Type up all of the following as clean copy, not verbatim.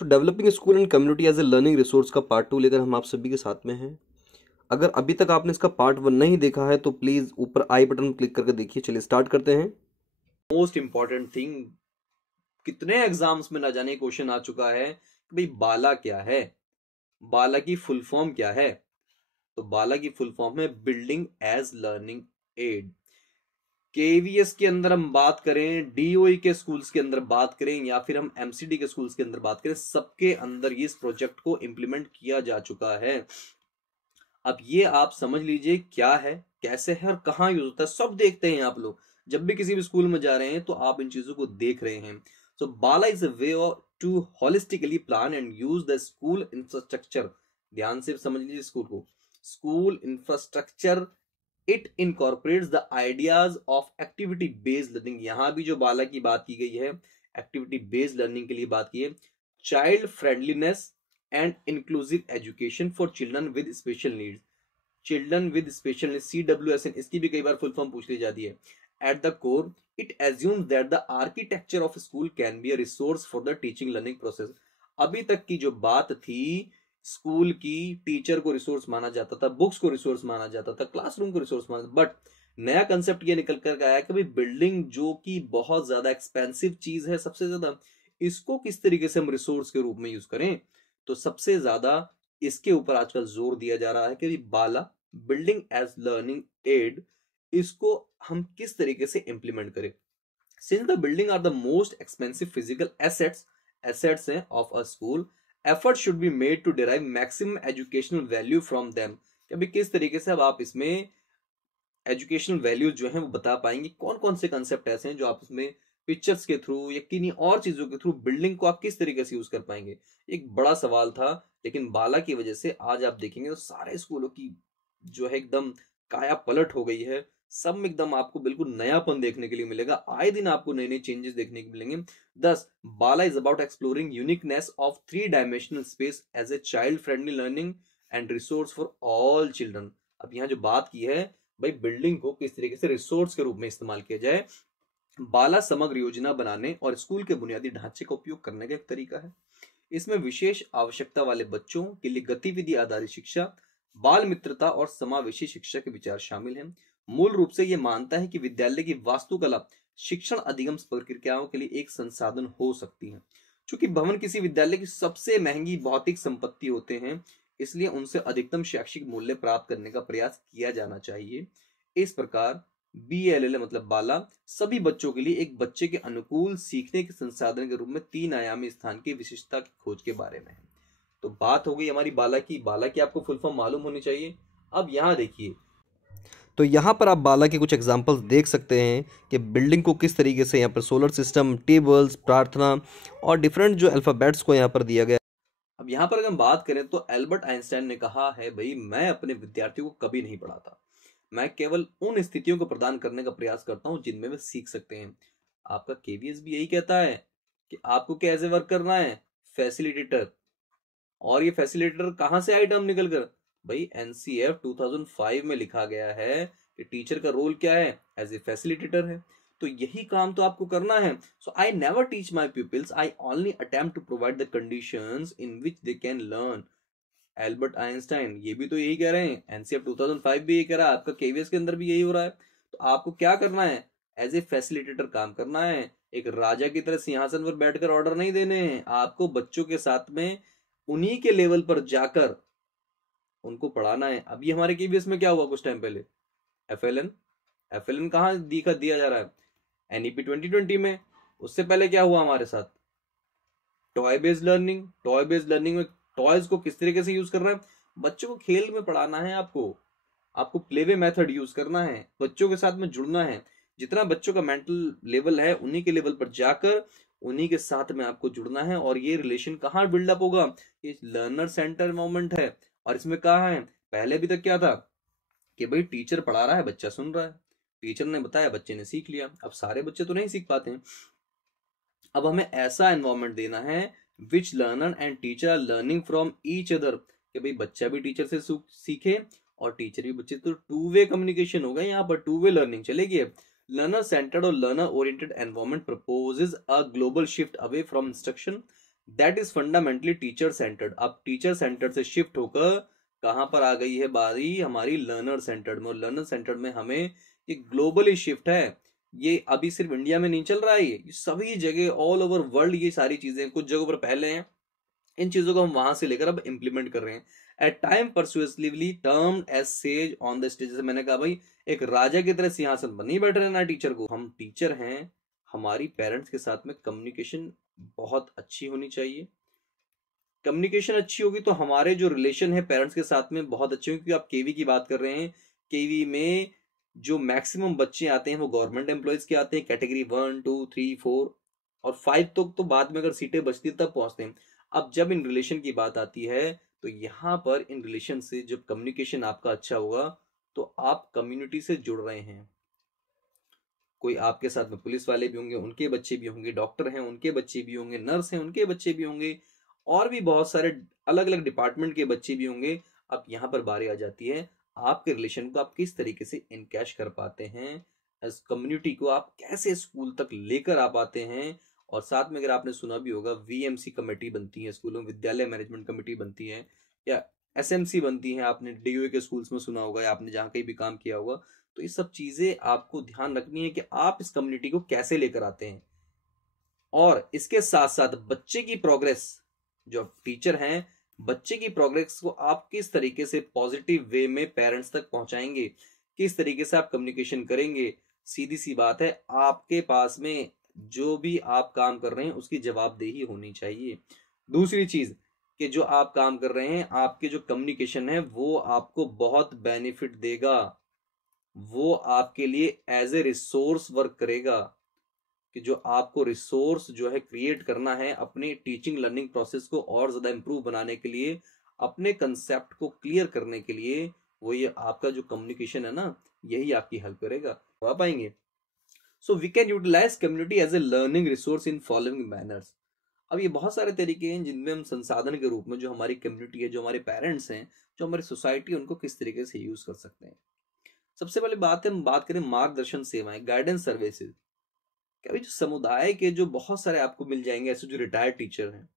So developing school and community as a learning resource का part 2 लेकर हम आप सभी के साथ में हैं। अगर अभी तक आपने इसका पार्ट 1 नहीं देखा है तो प्लीज ऊपर आई बटन क्लिक करके देखिए। चलिए स्टार्ट करते हैं। मोस्ट इंपॉर्टेंट थिंग, कितने एग्जाम्स में ना जाने क्वेश्चन आ चुका है कि भाई बाला क्या है, बाला की फुल फॉर्म क्या है। तो बाला की फुल फॉर्म है building as learning aid. KVS के अंदर हम बात करें, डीओई के स्कूल्स के अंदर बात करें, या फिर हम एमसीडी के स्कूल्स के अंदर बात करें, सबके अंदर ये इस प्रोजेक्ट को इंप्लीमेंट किया जा चुका है। अब ये आप समझ लीजिए क्या है, कैसे है और कहाँ यूज होता है, सब देखते हैं आप लोग। जब भी किसी भी स्कूल में जा रहे हैं तो आप इन चीजों को देख रहे हैं। So BaLA is a way to holistically plan and use the school infrastructure. ध्यान से समझ लीजिए स्कूल को, school infrastructure. It incorporates the ideas of activity based learning. यहां भी जो बाला की बात की गई है, एक्टिविटी बेस्ड लर्निंग के लिए बात की है। Child friendliness and inclusive education for children with special needs. Children with special needs, CWSN, इसकी भी कई बार फुल फॉर्म पूछ ली जाती है। At the core it assumes that the architecture of school can be a resource for the teaching learning process. अभी तक की जो बात थी, स्कूल की टीचर को रिसोर्स माना जाता था, बुक्स को रिसोर्स माना जाता था, क्लासरूम को रिसोर्स माना, बट नया कंसेप्ट ये निकल कर आया कि भाई बिल्डिंग जो कि बहुत ज्यादा एक्सपेंसिव चीज है, सबसे ज्यादा, इसको किस तरीके से हम रिसोर्स के रूप में यूज करें। तो सबसे ज्यादा इसके ऊपर आजकल जोर दिया जा रहा है कि BaLA building as learning aid, इसको हम किस तरीके से इंप्लीमेंट करें। Since the building are the most expensive physical assets हैं of a school, effort should be made to derive maximum educational value from them. कि किस तरीके से अब आप इसमें एजुकेशनल वैल्यूज जो हैं वो बता पाएंगे, कौन कौन से कंसेप्ट ऐसे हैं जो आप इसमें पिक्चर्स के थ्रू या किन्हीं और चीजों के थ्रू बिल्डिंग को आप किस तरीके से यूज कर पाएंगे। एक बड़ा सवाल था, लेकिन बाला की वजह से आज आप देखेंगे तो सारे स्कूलों की जो है एकदम काया पलट हो गई है। सब में एकदम आपको बिल्कुल नयापन देखने के लिए मिलेगा, आए दिन आपको नए नए चेंजेस देखने को मिलेंगे। दस, BaLA is about exploring uniqueness of 3 dimensional space as a child friendly learning and resource for all children. अब यहाँ जो बात की है भाई, बिल्डिंग को किस तरीके से रिसोर्स के रूप में इस्तेमाल किया जाए, बाला समग्र योजना बनाने और स्कूल के बुनियादी ढांचे का उपयोग करने का एक तरीका है। इसमें विशेष आवश्यकता वाले बच्चों के लिए गतिविधि आधारित शिक्षा, बाल मित्रता और समावेशी शिक्षा के विचार शामिल हैं। मूल रूप से यह मानता है कि विद्यालय की वास्तुकला शिक्षण अधिगम प्रक्रियाओं के लिए एक संसाधन हो सकती है। चूंकि भवन किसी विद्यालय की सबसे महंगी भौतिक संपत्ति होते हैं, इसलिए उनसे अधिकतम शैक्षिक मूल्य प्राप्त करने का प्रयास किया जाना चाहिए। इस प्रकार BLL मतलब बाला सभी बच्चों के लिए एक बच्चे के अनुकूल सीखने के संसाधन के रूप में 3 आयामी स्थान की विशिष्टता की खोज के बारे में है। तो बात हो गई हमारी बाला की। बाला की आपको फुल फॉर्म मालूम होनी चाहिए। अब यहाँ देखिए, तो यहाँ पर आप बाला के कुछ एग्जाम्पल्स देख सकते हैं कि बिल्डिंग को किस तरीके से यहाँ पर सोलर सिस्टम, टेबल्स, प्रार्थना और डिफरेंट जो अल्फ़ाबेट्स को यहाँ पर दिया गया। अब यहाँ पर अगर हम बात करें तो एल्बर्ट आइंस्टाइन ने कहा है, भाई मैं अपने विद्यार्थियों को कभी नहीं पढ़ाता, मैं केवल उन स्थितियों को प्रदान करने का प्रयास करता हूं जिनमें वे सीख सकते हैं। आपका केवीएस भी यही कहता है कि आपको कैसे वर्क करना है, फैसिलिटेटर। और ये फैसिलिटेटर कहां से आई टर्म निकल कर, भाई NCF 2005 में लिखा गया है कि टीचर का रोल क्या है, एज ए फैसिलिटेटर है। तो यही काम तो आपको करना है। So I never teach my peoples, I only attempt to provide the conditions in which they can learn. Albert Einstein ये भी तो यही कह रहे हैं, NCF 2005 भी यही कह रहा है, आपका केवीएस के अंदर भी यही हो रहा है। तो आपको क्या करना है, एज ए फैसिलिटेटर काम करना है। एक राजा की तरह सिंहासन पर बैठकर ऑर्डर नहीं देने हैं, आपको बच्चों के साथ में उन्हीं के लेवल पर जाकर उनको पढ़ाना है। अभी हमारे केवीएस में क्या हुआ कुछ टाइम पहले, FLN कहाँ दिया जा रहा है, NEP 2020 में। उससे पहले क्या हुआ हमारे साथ, टॉय बेस्ड लर्निंग में टॉयज को किस तरीके से यूज कर रहा है, बच्चों को खेल में पढ़ाना है। आपको प्लेवे मेथड यूज करना है, बच्चों के साथ में जुड़ना है। जितना बच्चों का मेंटल लेवल है उन्हीं के लेवल पर जाकर उन्हीं के साथ में आपको जुड़ना है। और ये रिलेशन कहाँ बिल्डअप होगा, ये लर्नर सेंटर एनवायरनमेंट है। और इसमें कहा है, पहले अभी तक क्या था कि भाई टीचर पढ़ा रहा है, बच्चा सुन रहा है, टीचर ने बताया, बच्चे ने सीख लिया। अब सारे बच्चे तो नहीं सीख पाते हैं। अब हमें ऐसा एनवायरनमेंट देना है which learner and teacher are learning from each other, कि भाई बच्चा भी टीचर से सीखे और टीचर भी बच्चे, तो 2 वे कम्युनिकेशन होगा, यहाँ पर 2 वे लर्निंग चलेगी। लर्नर सेंटर्ड और learner oriented environment proposes a global shift away from instruction that is fundamentally teacher centred. अब टीचर सेंटर्ड से शिफ्ट होकर कहां पर आ गई है बारी हमारी लर्नर सेंटर्ड में। और लर्नर सेंटर्ड में हमें ये ग्लोबली शिफ्ट है, ये अभी सिर्फ इंडिया में नहीं चल रहा है, ये सभी जगह ऑल ओवर वर्ल्ड ये सारी चीजें कुछ जगहों पर पहले हैं, इन चीजों को हम वहां से लेकर अब इंप्लीमेंट कर रहे हैं। At time persuasively term as sage on the stage. जैसे मैंने कहा भाई एक राजा की तरह सिंहासन पर नहीं बैठ रहना टीचर को, हम टीचर हैं, हमारी पेरेंट्स के साथ में कम्युनिकेशन बहुत अच्छी होनी चाहिए। कम्युनिकेशन अच्छी होगी तो हमारे जो रिलेशन है पेरेंट्स के साथ में बहुत अच्छे होंगे। क्योंकि आप केवी की बात कर रहे हैं, केवी में जो मैक्सिमम बच्चे आते हैं वो गवर्नमेंट एम्प्लॉयज के आते हैं, कैटेगरी 1 2 3 4 और 5 तक तो बाद में अगर सीटें बचती तब पहुंचते हैं। अब जब इन रिलेशन की बात आती है तो यहाँ पर इन रिलेशन से जब कम्युनिकेशन आपका अच्छा होगा तो आप कम्युनिटी से जुड़ रहे हैं। कोई आपके साथ में पुलिस वाले भी होंगे, उनके बच्चे भी होंगे, डॉक्टर हैं उनके बच्चे भी होंगे, नर्स हैं उनके बच्चे भी होंगे, और भी बहुत सारे अलग अलग डिपार्टमेंट के बच्चे भी होंगे। अब यहाँ पर बारी आ जाती है आपके रिलेशन को आप किस तरीके से इनकैश कर पाते हैं, एज कम्युनिटी को आप कैसे स्कूल तक लेकर आ पाते हैं। और साथ में अगर आपने सुना भी होगा वीएमसी कमेटी बनती है स्कूलों, विद्यालय मैनेजमेंट कमेटी बनती है, या एसएमसी बनती है, आपने डीओए के स्कूल्स में सुना होगा या आपने जहाँ कहीं भी काम किया होगा। तो ये सब चीजें आपको ध्यान रखनी है कि आप इस कम्युनिटी को कैसे लेकर आते हैं। और इसके साथ साथ बच्चे की प्रोग्रेस, जो टीचर हैं बच्चे की प्रोग्रेस को आप किस तरीके से पॉजिटिव वे में पेरेंट्स तक पहुंचाएंगे, किस तरीके से आप कम्युनिकेशन करेंगे। सीधी सी बात है, आपके पास में जो भी आप काम कर रहे हैं उसकी जवाबदेही होनी चाहिए। दूसरी चीज कि जो आप काम कर रहे हैं आपके जो कम्युनिकेशन है वो आपको बहुत बेनिफिट देगा, वो आपके लिए एज ए रिसोर्स वर्क करेगा। कि जो आपको रिसोर्स जो है क्रिएट करना है अपनी टीचिंग लर्निंग प्रोसेस को और ज्यादा इंप्रूव बनाने के लिए, अपने कंसेप्ट को क्लियर करने के लिए, वो ये आपका जो कम्युनिकेशन है ना यही आपकी हेल्प करेगा। आ पाएंगे। So we can utilise community as a learning resource in following manners. अब ये बहुत सारे तरीके हैं जिनमें हम संसाधन के रूप में जो हमारी कम्युनिटी है, जो हमारे पेरेंट्स हैं, जो हमारी सोसाइटी है, उनको किस तरीके से यूज कर सकते हैं। सबसे पहले बात है, हम बात करें मार्गदर्शन सेवाएं, गाइडेंस सर्विसेज। क्या जो समुदाय के जो बहुत सारे आपको मिल जाएंगे ऐसे जो रिटायर्ड टीचर हैं,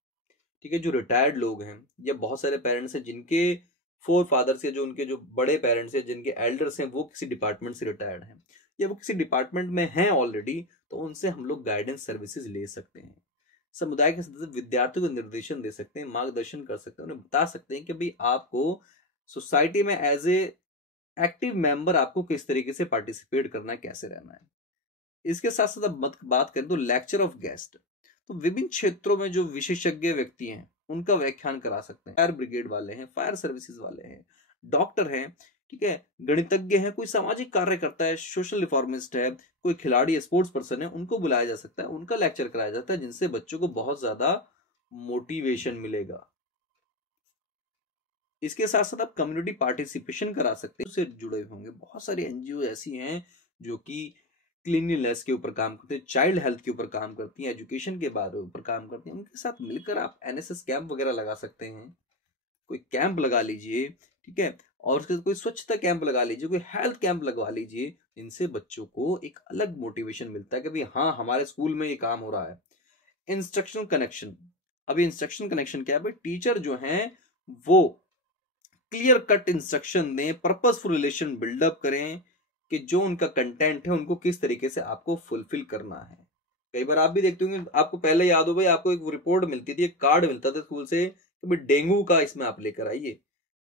ठीक है, जो रिटायर्ड लोग हैं, या बहुत सारे पेरेंट्स हैं जिनके फोर फादर्स या जो उनके जो बड़े पेरेंट्स हैं जिनके एल्डर्स हैं वो किसी डिपार्टमेंट से रिटायर्ड हैं या वो किसी डिपार्टमेंट में हैं ऑलरेडी, तो उनसे हम लोग गाइडेंस सर्विसेज ले सकते हैं। समुदाय के सदस्य विद्यार्थियों को निर्देशन दे सकते हैं, मार्गदर्शन कर सकते हैं, उन्हें बता सकते हैं कि भाई आपको सोसाइटी में एज ए एक्टिव मेंबर आपको किस तरीके से पार्टिसिपेट करना है, कैसे रहना है। इसके साथ साथ अब बात करें तो लेक्चर ऑफ गेस्ट, तो विभिन्न क्षेत्रों में जो विशेषज्ञ व्यक्ति हैं उनका व्याख्यान करा सकते हैं। फायर ब्रिगेड वाले हैं, फायर सर्विसेज वाले हैं, डॉक्टर हैं, ठीक है, गणितज्ञ हैं, कोई सामाजिक कार्यकर्ता है, सोशल रिफॉर्मिस्ट है, कोई खिलाड़ी है, स्पोर्ट्स पर्सन है, उनको बुलाया जा सकता है, उनका लेक्चर कराया जाता है, जिनसे बच्चों को बहुत ज्यादा मोटिवेशन मिलेगा। इसके साथ साथ आप कम्युनिटी पार्टिसिपेशन करा सकते हैं, उससे जुड़े होंगे। बहुत सारी एनजीओ ऐसी हैं जो कि क्लीनलीनेस के ऊपर काम करते हैं, चाइल्ड हेल्थ के ऊपर काम करती हैं, एजुकेशन के बारे ऊपर काम करती हैं। उनके साथ मिलकर आप एनएसएस कैंप वगैरह लगा सकते हैं, कोई कैंप लगा लीजिए, ठीक है, और उसके साथ कोई स्वच्छता कैंप लगा लीजिए, कोई हेल्थ कैंप लगवा लीजिए। इनसे बच्चों को एक अलग मोटिवेशन मिलता है कि भाई हाँ हमारे स्कूल में ये काम हो रहा है। इंस्ट्रक्शनल कनेक्शन, अभी इंस्ट्रक्शन कनेक्शन क्या है भाई, टीचर जो हैं वो क्लियर कट इंस्ट्रक्शन दें, पर्पसफुल रिलेशन बिल्डअप करें कि जो उनका कंटेंट है उनको किस तरीके से आपको फुलफिल करना है। कई बार आप भी देखते होंगे, आपको पहले याद हो भाई आपको एक रिपोर्ट मिलती थी, एक कार्ड मिलता था स्कूल से कि भाई डेंगू का इसमें आप लेकर आइए,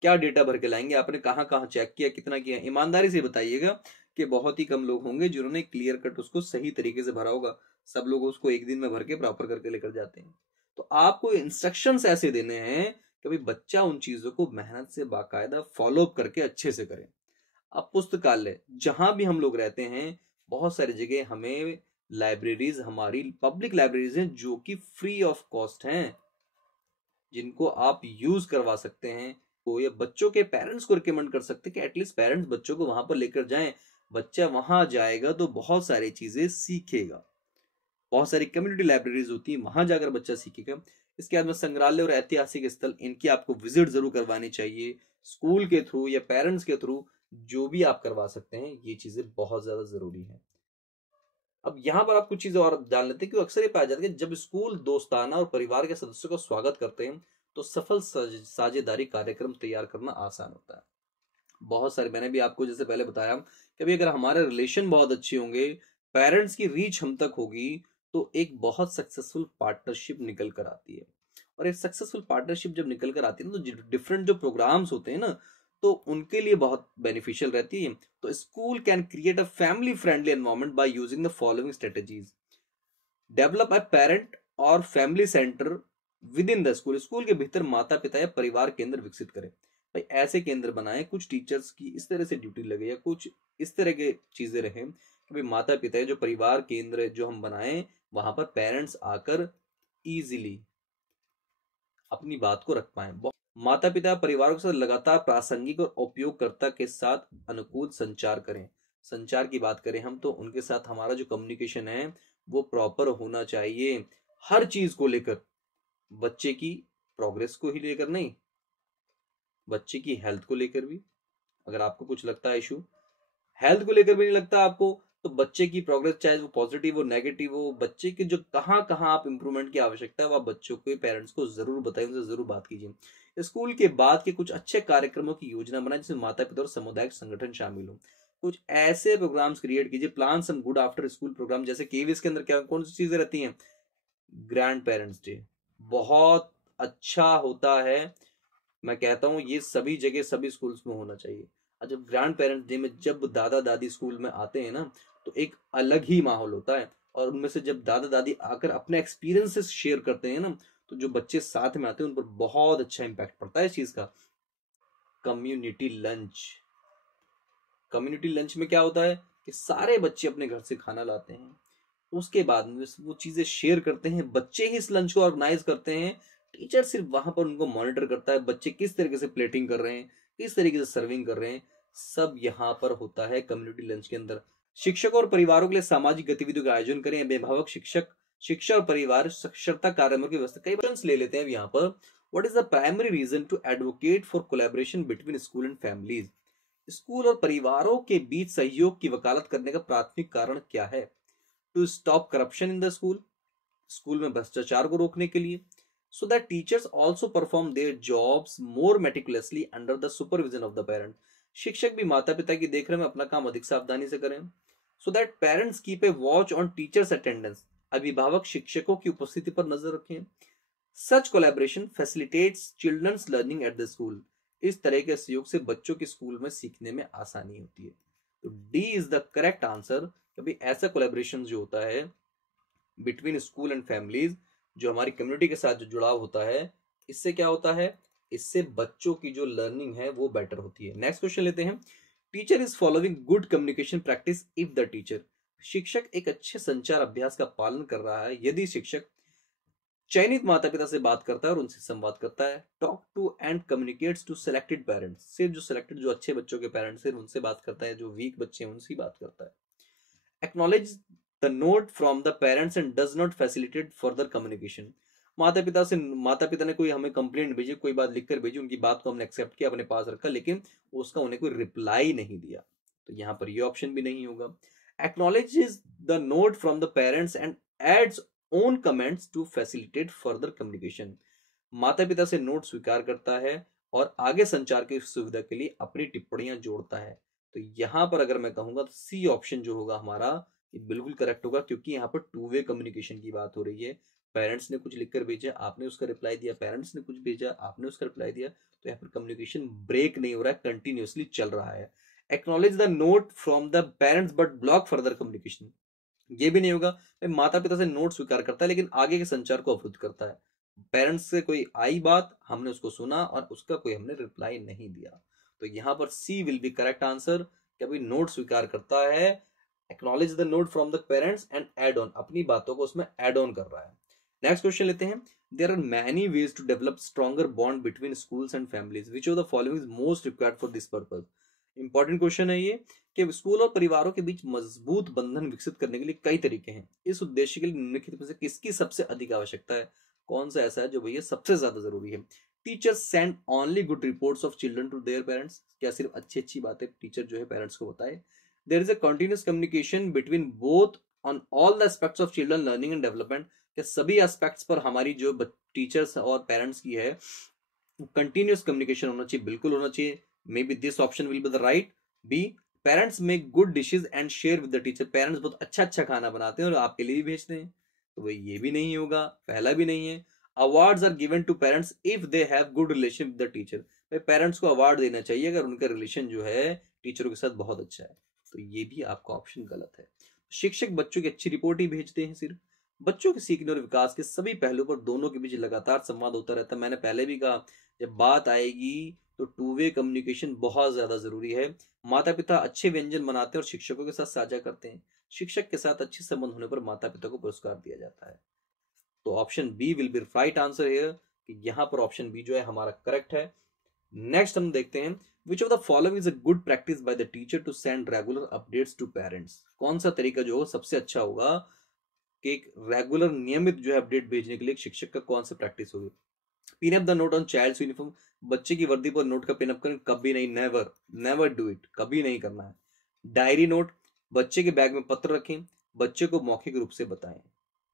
क्या डेटा भर के लाएंगे, आपने कहाँ कहाँ चेक किया, कितना किया। ईमानदारी से बताइएगा कि बहुत ही कम लोग होंगे जिन्होंने क्लियर कट उसको सही तरीके से भरा होगा। सब लोग उसको एक दिन में भर के प्रॉपर करके लेकर जाते हैं। तो आपको इंस्ट्रक्शंस ऐसे देने हैं कि भाई बच्चा उन चीजों को मेहनत से बाकायदा फॉलो अप करके अच्छे से करे। अब पुस्तकालय, जहां भी हम लोग रहते हैं बहुत सारी जगह हमें लाइब्रेरीज, हमारी पब्लिक लाइब्रेरीज हैं जो कि फ्री ऑफ कॉस्ट हैं, जिनको आप यूज करवा सकते हैं। तो ये बच्चों के पेरेंट्स को रिकमेंड कर सकते हैं कि एटलीस्ट पेरेंट्स बच्चों को वहां पर लेकर जाएं। बच्चा वहां जाएगा तो बहुत सारी चीजें सीखेगा। बहुत सारी कम्युनिटी लाइब्रेरीज होती है, वहां जाकर बच्चा सीखेगा। इसके बाद में संग्रहालय और ऐतिहासिक स्थल, इनकी आपको विजिट जरूर करवानी चाहिए, स्कूल के थ्रू या पेरेंट्स के थ्रू, जो भी आप करवा सकते हैं। ये चीजें बहुत ज्यादा जरूरी है। अब यहाँ पर आप कुछ चीजें और जान लेते हैं कि अक्सर ये पाया जाता है कि जब स्कूल दोस्ताना और परिवार के सदस्यों का स्वागत करते हैं तो सफल साझेदारी कार्यक्रम तैयार करना आसान होता है। बहुत सारे, मैंने भी आपको जैसे पहले बताया कि अभी अगर हमारे रिलेशन बहुत अच्छे होंगे, पेरेंट्स की रीच हम तक होगी, तो एक बहुत सक्सेसफुल पार्टनरशिप निकल कर आती है। और एक सक्सेसफुल पार्टनरशिप जब निकल कर आती है ना, तो डिफरेंट जो प्रोग्राम्स होते हैं ना, तो उनके लिए बहुत बेनिफिशियल रहती है। तो school can create a family friendly environment by using the following strategies. Develop a parent और family centre within the school. School के भीतर माता पिता या परिवार केंद्र विकसित करें। भाई ऐसे केंद्र बनाएं, कुछ टीचर्स की इस तरह से ड्यूटी लगे या कुछ इस तरह के चीजें रहें कि भाई माता पिता जो परिवार केंद्र जो हम बनाएं, वहां पर पेरेंट्स आकर इजीली अपनी बात को रख पाए। माता पिता परिवार के साथ लगातार प्रासंगिक और उपयोगकर्ता के साथ अनुकूल संचार करें। संचार की बात करें हम, तो उनके साथ हमारा जो कम्युनिकेशन है वो प्रॉपर होना चाहिए, हर चीज को लेकर। बच्चे की प्रोग्रेस को ही लेकर नहीं, बच्चे की हेल्थ को लेकर भी। अगर आपको कुछ लगता है इशू हेल्थ को लेकर भी नहीं लगता आपको, तो बच्चे की प्रोग्रेस चाहे वो पॉजिटिव हो नेगेटिव हो, बच्चे की जो कहाँ कहाँ आप इंप्रूवमेंट की आवश्यकता है वो आप बच्चों के पेरेंट्स को जरूर बताएं, उनसे जरूर बात कीजिए। स्कूल के बाद के कुछ अच्छे कार्यक्रमों की योजना बनाए जिसमें माता पिता और सामुदायिक संगठन शामिल हो। कुछ ऐसे प्रोग्राम्स क्रिएट कीजिए, plan some good after school program. जैसे केवीएस के अंदर क्या कौन सी चीजें रहती हैं? ग्रैंड पेरेंट्स डे बहुत अच्छा होता है। मैं कहता हूँ ये सभी जगह सभी स्कूल्स में होना चाहिए। और जब ग्रैंड पेरेंट्स डे में जब दादा दादी स्कूल में आते हैं ना, तो एक अलग ही माहौल होता है। और उनमें से जब दादा दादी आकर अपने एक्सपीरियंसेस शेयर करते हैं ना, तो जो बच्चे साथ में आते हैं उन पर बहुत अच्छा इम्पैक्ट पड़ता है इस चीज का। Community lunch. कम्युनिटी लंच में क्या होता है कि सारे बच्चे अपने घर से खाना लाते हैं, उसके बाद में वो चीजें शेयर करते हैं, बच्चे ही इस लंच को ऑर्गेनाइज करते हैं। टीचर सिर्फ वहां पर उनको मॉनिटर करता है, बच्चे किस तरीके से प्लेटिंग कर रहे हैं, किस तरीके से सर्विंग कर रहे हैं, सब यहाँ पर होता है कम्युनिटी लंच के अंदर। शिक्षक और परिवारों के लिए सामाजिक गतिविधियों का आयोजन करें। अभिभावक शिक्षक शिक्षा और परिवार साक्षरता कार्यक्रमों की व्यवस्था। कई क्वेश्चंस ले लेते हैं यहाँ पर। What is the primary reason to advocate for collaboration between school and families? School और परिवारों के बीच सहयोग की वकालत करने का प्राथमिक कारण क्या है? To stop corruption in the school. School में भ्रष्टाचार को रोकने के लिए। So that teachers also perform their jobs more meticulously under the supervision of the parent. शिक्षक भी माता पिता की देखरेख में अपना काम अधिक सावधानी से करें। So that parents keep a watch on teachers attendance. अभिभावक शिक्षकों की उपस्थिति पर नजर रखें। Such collaboration facilitates children's learning at the school. इस तरह के सहयोग से बच्चों के स्कूल में सीखने में आसानी होती है। तो D is the correct answer. कभी ऐसा कोलैबोरेशन जो होता है बिटवीन स्कूल एंड फैमिलीज, जो हमारी कम्युनिटी के साथ जो जुड़ाव होता है, इससे क्या होता है? इससे बच्चों की जो लर्निंग है वो बेटर होती है। नेक्स्ट क्वेश्चन लेते हैं। Teacher is following good communication practice if the teacher. शिक्षक एक अच्छे संचार अभ्यास का पालन कर रहा है यदि शिक्षक चयनित माता पिता से बात करता है और उनसे संवाद करता है। Talk to and communicates to selected parents. सिर्फ जो सिलेक्टेड जो अच्छे बच्चों के पेरेंट्स हैं उनसे बात करता है, जो वीक बच्चे हैं उनसे बात करता है। Acknowledge the note from the parents and does not facilitate further communication. माता पिता ने कोई हमें कंप्लेंट भेजी, कोई बात लिखकर भेजी, उनकी बात को हमने एक्सेप्ट किया, अपने पास रखा, लेकिन उसका उन्हें कोई रिप्लाई नहीं दिया, तो यहां पर ये ऑप्शन भी नहीं होगा। Acknowledges the note from the parents and adds own comments to facilitate further communication. माता पिता से नोट स्वीकार करता है और आगे संचार की सुविधा के लिए अपनी टिप्पणियां जोड़ता है। तो यहां पर अगर मैं कहूंगा तो सी ऑप्शन जो होगा हमारा, ये बिल्कुल करेक्ट होगा, क्योंकि यहाँ पर टू वे कम्युनिकेशन की बात हो रही है। पेरेंट्स ने कुछ लिखकर भेजा, आपने उसका रिप्लाई दिया, पेरेंट्स ने कुछ भेजा, आपने उसका रिप्लाई दिया, तो यहाँ पर कम्युनिकेशन ब्रेक नहीं हो रहा है, कंटिन्यूअसली चल रहा है। Acknowledge the note from the parents but block further communication. ये भी नहीं होगा। माता पिता से नोट स्वीकार करता है लेकिन आगे के संचार को अवरुद्ध करता है। पेरेंट्स से कोई आई बात, हमने उसको सुना और उसका कोई हमने रिप्लाई नहीं दिया, तो यहां पर C will be correct answer. कभी नोट स्वीकार करता है, acknowledge the note from the parents and add on, अपनी बातों को उसमें एड ऑन कर रहा है। नेक्स्ट क्वेश्चन लेते हैं। There are many ways to develop stronger bond between schools and families, which of the following is most required for this purpose. Important question है ये कि स्कूल और परिवारों के बीच मजबूत बंधन विकसित करने के लिए कई तरीके हैं। इस उद्देश्य के लिए निम्नलिखित में से किसकी सबसे अधिक आवश्यकता है? कौन सा ऐसा है जो भैया सबसे ज्यादा जरूरी है? Teachers send only good reports of children to their parents. क्या सिर्फ अच्छी अच्छी बातें टीचर जो है पेरेंट्स को बताए? There is a continuous communication between both on all the aspects of children learning and development, के सभी एस्पेक्ट्स पर हमारी जो टीचर्स और पेरेंट्स की है कंटिन्यूस कम्युनिकेशन होना चाहिए, बिल्कुल होना चाहिए। May be this option will be the right. B, parents make good dishes and share with the teacher, parents बहुत अच्छा अच्छा खाना बनाते हैं और आपके लिए भी भेजते हैं, तो भाई ये भी नहीं होगा, पहला भी नहीं है। Awards are given to parents if they have good relation with the teacher, भाई पेरेंट्स को अवार्ड देना चाहिए अगर उनका रिलेशन जो है टीचरों के साथ बहुत अच्छा है, तो ये भी आपका ऑप्शन गलत है। शिक्षक बच्चों की अच्छी रिपोर्ट ही भेजते हैं सिर्फ, बच्चों के सीखने और विकास के सभी पहलुओं पर दोनों के बीच लगातार संवाद होता रहता है। मैंने पहले भी कहा, जब बात आएगी तो टू वे कम्युनिकेशन बहुत ज्यादा जरूरी है। माता पिता अच्छे व्यंजन बनाते हैं और शिक्षकों के साथ साझा करते हैं, शिक्षक के साथ अच्छे संबंध होने पर माता पिता को पुरस्कार दिया जाता है। तो option B will be right answer here, कि यहां पर ऑप्शन बी जो है हमारा करेक्ट है। नेक्स्ट हम देखते हैं, which of the following is a good practice by the teacher to send regular updates to parents, कौन सा तरीका जो सबसे अच्छा होगा कि एक रेगुलर नियमित जो है अपडेट भेजने के लिए शिक्षक का कौन सा प्रैक्टिस होगी। Pin up the note on child's uniform, बच्चे की वर्दी पर नोट का पिन अप करें, कभी नहीं, नेवर नेवर डू इट, कभी नहीं करना है। डायरी नोट, बच्चे के बैग में पत्र रखें, बच्चे को मौखिक रूप से बताएं।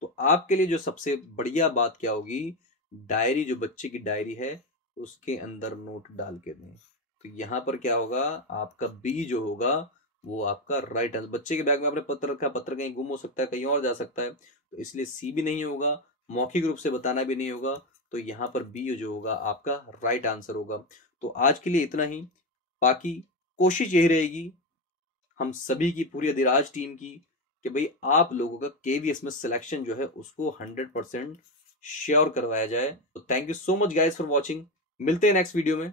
तो आपके लिए जो सबसे बढ़िया बात क्या होगी, डायरी, जो बच्चे की डायरी है उसके अंदर नोट डाल के दें। तो यहां पर क्या होगा, आपका बी जो होगा वो आपका राइट आंसर। बच्चे के बैग में आपने पत्र रखा, पत्र कहीं गुम हो सकता है, कहीं और जा सकता है, तो इसलिए सी भी नहीं होगा, मौखिक रूप से बताना भी नहीं होगा, तो यहां पर बी जो होगा आपका राइट आंसर होगा। तो आज के लिए इतना ही, बाकी कोशिश यही रहेगी हम सभी की, पूरी अधिराज टीम की, कि भाई आप लोगों का केवीएस में सिलेक्शन जो है उसको 100% श्योर करवाया जाए। तो thank you so much guys for watching, मिलते हैं नेक्स्ट वीडियो में।